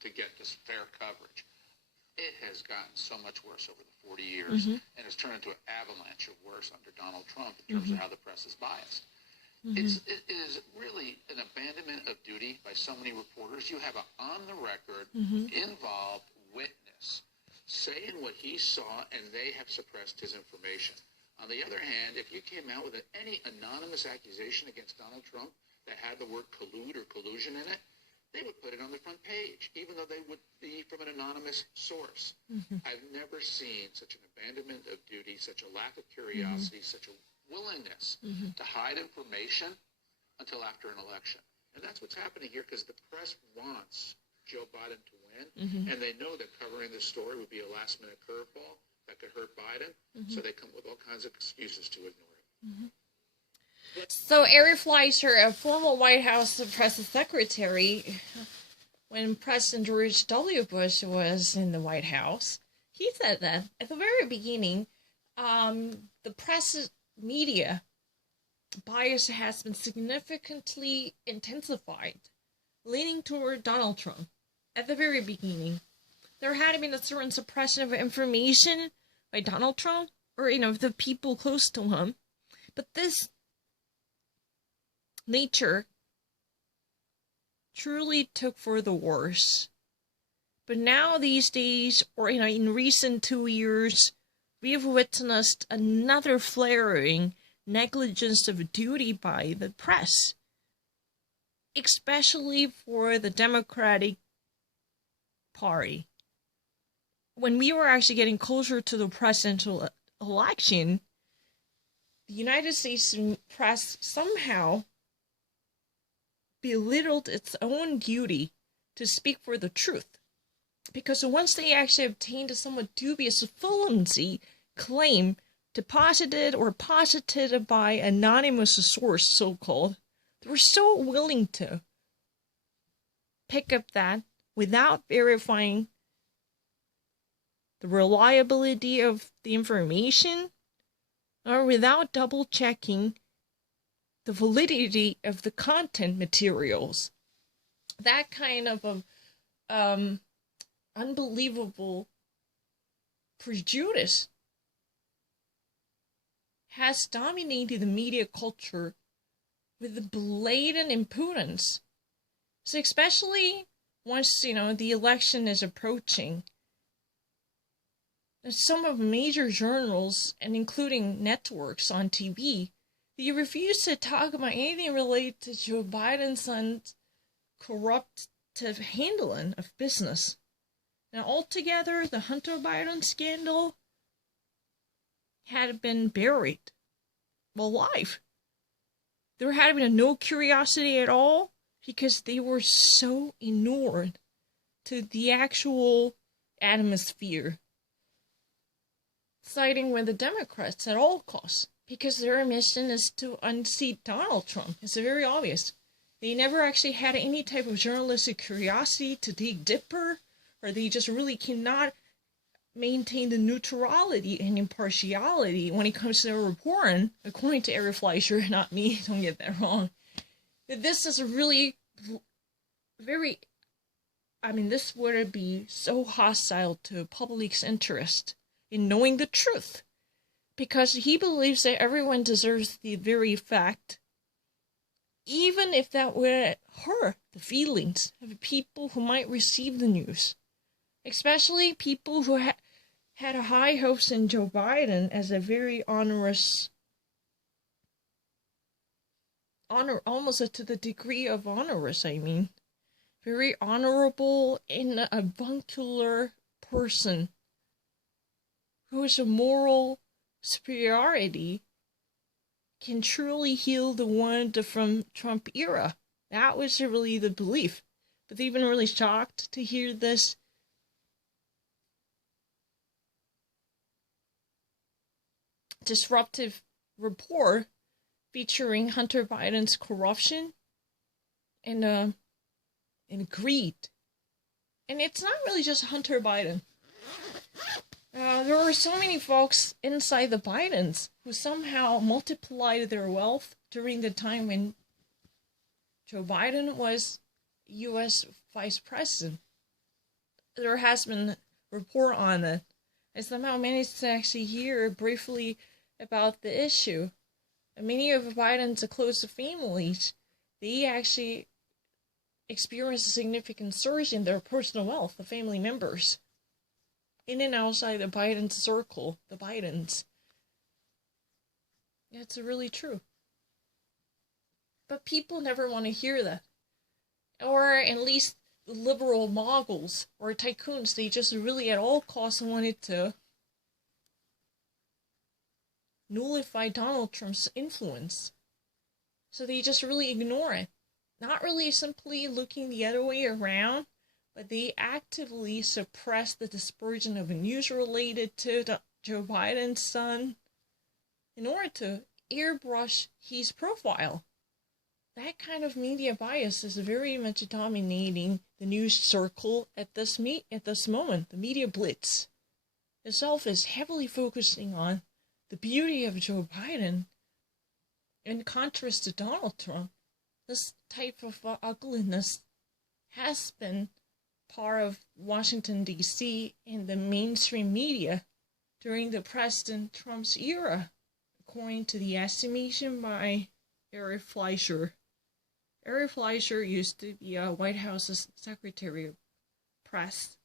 to get this fair coverage. It has gotten so much worse over the 40 years and has turned into an avalanche of worse under Donald Trump in terms of how the press is biased. It is really an abandonment of duty by so many reporters. You have an on-the-record, involved witness saying what he saw, and they have suppressed his information. On the other hand, if you came out with any anonymous accusation against Donald Trump that had the word collude or collusion in it, they would put it on the front page, even though they would be from an anonymous source. I've never seen such an abandonment of duty, such a lack of curiosity, such a willingness to hide information until after an election. And that's what's happening here, because the press wants Joe Biden to win, and they know that covering this story would be a last-minute curveball that could hurt Biden, so they come with all kinds of excuses to ignore it. So Ari Fleischer, a former White House press secretary, when President George W. Bush was in the White House, he said that at the very beginning, the press media bias has been significantly intensified, leaning toward Donald Trump. At the very beginning, there had been a certain suppression of information by Donald Trump, or, the people close to him. But this nature truly took for the worse. But now these days, or in recent 2 years, we have witnessed another flaring negligence of duty by the press, especially for the Democratic Party. When we were actually getting closer to the presidential election, the United States press somehow belittled its own duty to speak for the truth. Because once they actually obtained a somewhat dubious fluency claim deposited or posited by anonymous source, so-called, they were so willing to pick up that without verifying the reliability of the information or without double-checking the validity of the content materials. That kind of unbelievable prejudice has dominated the media culture with the blatant impudence. So especially once, the election is approaching, some of major journals, and including networks on TV, they refuse to talk about anything related to Joe Biden's son's corruptive handling of business. Now, altogether, the Hunter Biden scandal had been buried alive. There had been no curiosity at all because they were so inured to the actual atmosphere, siding with the Democrats at all costs, because their mission is to unseat Donald Trump. It's very obvious. They never actually had any type of journalistic curiosity to dig deeper, or they just really cannot maintain the neutrality and impartiality when it comes to their reporting, according to Ari Fleischer, not me, don't get that wrong. This is really very, this would be so hostile to public's interest in knowing the truth, because he believes that everyone deserves the very fact, even if that would hurt the feelings of people who might receive the news, especially people who had high hopes in Joe Biden as a very almost to the degree of onerous, very honorable and avuncular person who is a moral superiority, can truly heal the wound from Trump era. That was really the belief. But they've been really shocked to hear this disruptive report featuring Hunter Biden's corruption and greed. And it's not really just Hunter Biden. There were so many folks inside the Bidens who somehow multiplied their wealth during the time when Joe Biden was U.S. Vice President. there has been report on it. I somehow managed to actually hear briefly about the issue. And many of Biden's close families, they actually experienced a significant surge in their personal wealth, the family members. In and outside the Biden circle, the Bidens. It's really true. But people never want to hear that. Or at least the liberal moguls or tycoons, they just really at all costs wanted to nullify Donald Trump's influence. So they just really ignore it. Not really simply looking the other way around, but they actively suppress the dispersion of news related to Joe Biden's son in order to airbrush his profile. That kind of media bias is very much dominating the news circle at this moment. The media blitz itself is heavily focusing on the beauty of Joe Biden in contrast to Donald Trump. This type of ugliness has been part of Washington, D.C. and the mainstream media during the President Trump's era, according to the estimation by Eric Fleischer. Eric Fleischer used to be White House's Secretary of Press